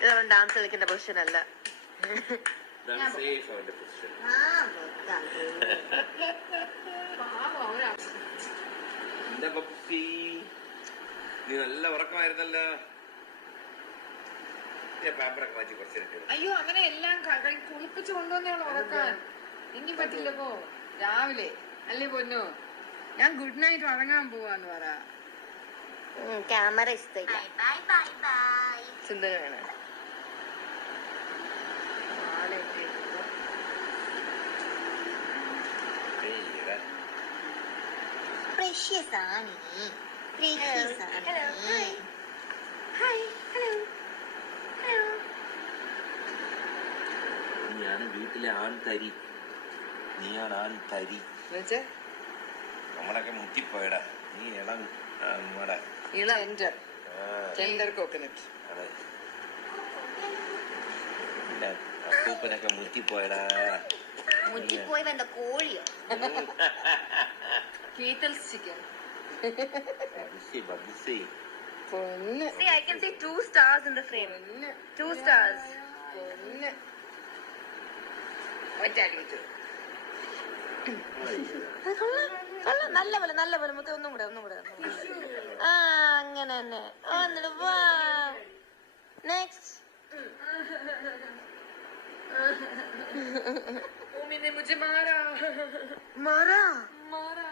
ഇതവൻ dance കളിക്കുന്ന position അല്ല. എന്റെ പപ്പി നീ നല്ല ഉറക്കമായിരുന്നല്ലോ. പാമ്പറൊക്കെ മാറ്റി കുറച്ച്. അയ്യോ അങ്ങനെ എല്ലാം കുളിപ്പിച്ച് കൊണ്ടുവന്നാണ് ഉറക്കാൻ. ഇനി പറ്റില്ലപ്പോ രാവിലെ അല്ലേ പൊന്നു. ഞാൻ ഗുഡ് നൈറ്റ് ഉറങ്ങാൻ പോവാന്ന് പറ. ക്യാമറ ഇഷ്ടമില്ല. സുന്ദര വേണം. Precious Annie. Precious Annie. Hi. Hello. Hello. നീയാണ് വീട്ടിലെ ആൺ തരി. നീയാണ് ആൺ തരി. നമ്മളൊക്കെ മുറ്റിപ്പോയടാ. നീ ഇളം ടെൻഡർ കോക്കനട്ട്. അതെ അപ്പൂപ്പനൊക്കെ മുറ്റിപ്പോയടാ. മുറ്റിപ്പോയി വന്ന കോഴിയോ? Kettle's chicken. Babisi. See, I can see 2 stars in the frame. 2 stars. What are you doing? നല്ല പോലെ മുത്ത ഒന്നും കൂടെ ആ അങ്ങനെ തന്നെ. നെക്സ്റ്റ് मुझे मारा मारा